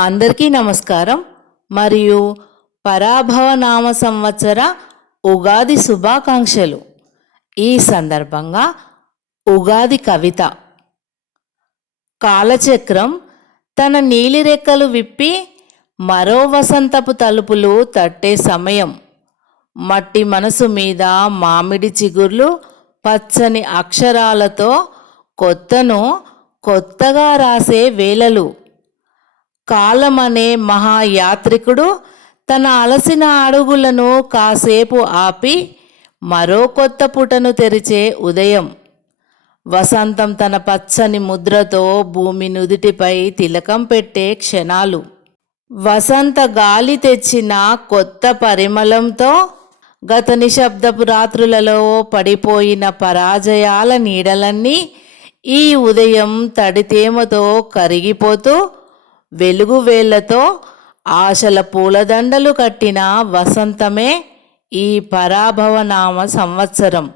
అందరికీ నమస్కారం మరియు పరాభవ నామ సంవత్సర ఉగాది శుభాకాంక్షలు. ఈ సందర్భంగా ఉగాది కవిత. కాలచక్రం తన నీలి రెక్కలు విప్పి మరో వసంతపు తలుపులు తట్టే సమయం. మట్టి మనసు మీద మామిడి చిగుర్లు పచ్చని అక్షరాలతో కొత్తను కొత్తగా రాసే వేళలు. కాలమనే మహాయాత్రికుడు తన అలసిన అడుగులను కాసేపు ఆపి మరో కొత్త పుటను తెరిచే ఉదయం. వసంతం తన పచ్చని ముద్రతో భూమి నుదిటిపై తిలకం పెట్టే క్షణాలు. వసంత గాలి తెచ్చిన కొత్త పరిమళంతో గత నిశ్శబ్దపు రాత్రులలో పడిపోయిన పరాజయాల నీడలన్నీ ఈ ఉదయం తడితేమతో కరిగిపోతూ వెలుగు వేళ్లతో ఆశల పూలదండలు కట్టిన వసంతమే ఈ పరాభవనామ సంవత్సరం.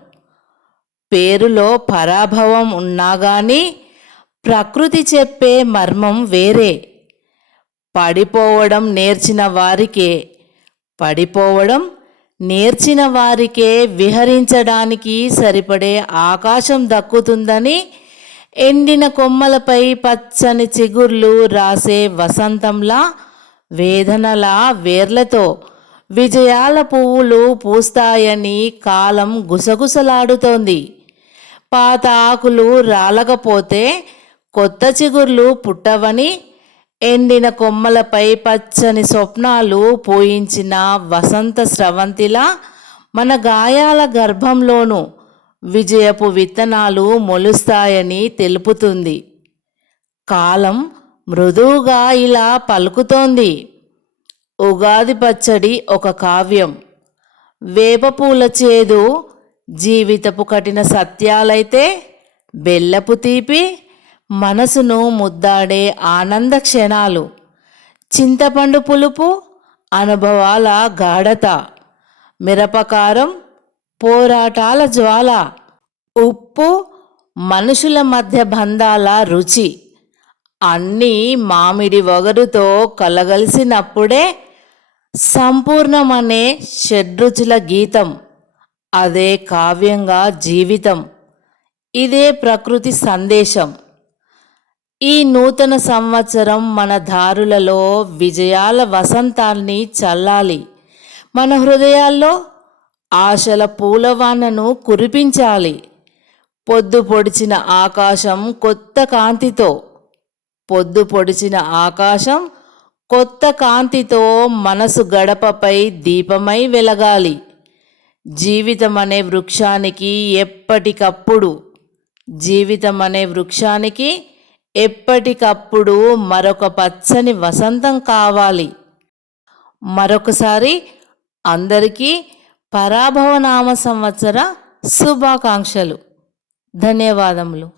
పేరులో పరాభవం ఉన్నా కానీ ప్రకృతి చెప్పే మర్మం వేరే. పడిపోవడం నేర్చిన వారికే విహరించడానికి సరిపడే ఆకాశం దక్కుతుందని ఎండిన కొమ్మలపై పచ్చని చిగుర్లు రాసే వసంతంలా వేదనల వేర్లతో విజయాల పువ్వులు పూస్తాయని కాలం గుసగుసలాడుతోంది. పాత ఆకులు రాలకపోతే కొత్త చిగుర్లు పుట్టవని ఎండిన కొమ్మలపై పచ్చని స్వప్నాలు పూయించిన వసంత స్రవంతిలా మన గాయాల గర్భంలోనూ విజయపు విత్తనాలు మొలుస్తాయని తెలుపుతుంది. కాలం మృదువుగా ఇలా పలుకుతోంది. ఉగాది పచ్చడి ఒక కావ్యం. వేపపూల చేదు జీవితపు కఠిన సత్యాలైతే బెల్లపు తీపి మనసును ముద్దాడే ఆనంద క్షణాలు. చింతపండు పులుపు అనుభవాల గాఢత. మిరపకారం పోరాటాల జ్వాల. ఉప్పు మనుషుల మధ్య బంధాల రుచి. అన్నీ మామిడి వగరుతో కలగలిసినప్పుడే సంపూర్ణమనే షడ్రుచుల గీతం. అదే కావ్యంగా జీవితం. ఇదే ప్రకృతి సందేశం. ఈ నూతన సంవత్సరం మన దారులలో విజయాల వసంతాన్ని చల్లాలి. మన హృదయాల్లో ఆశల పూలవానను కురిపించాలి. పొద్దు పొడిచిన ఆకాశం కొత్త కాంతితో మనసు గడపపై దీపమై వెలగాలి. జీవితం అనే వృక్షానికి ఎప్పటికప్పుడు మరొక పచ్చని వసంతం కావాలి. మరొకసారి అందరికీ పరాభవనామ సంవత్సర శుభాకాంక్షలు. ధన్యవాదములు.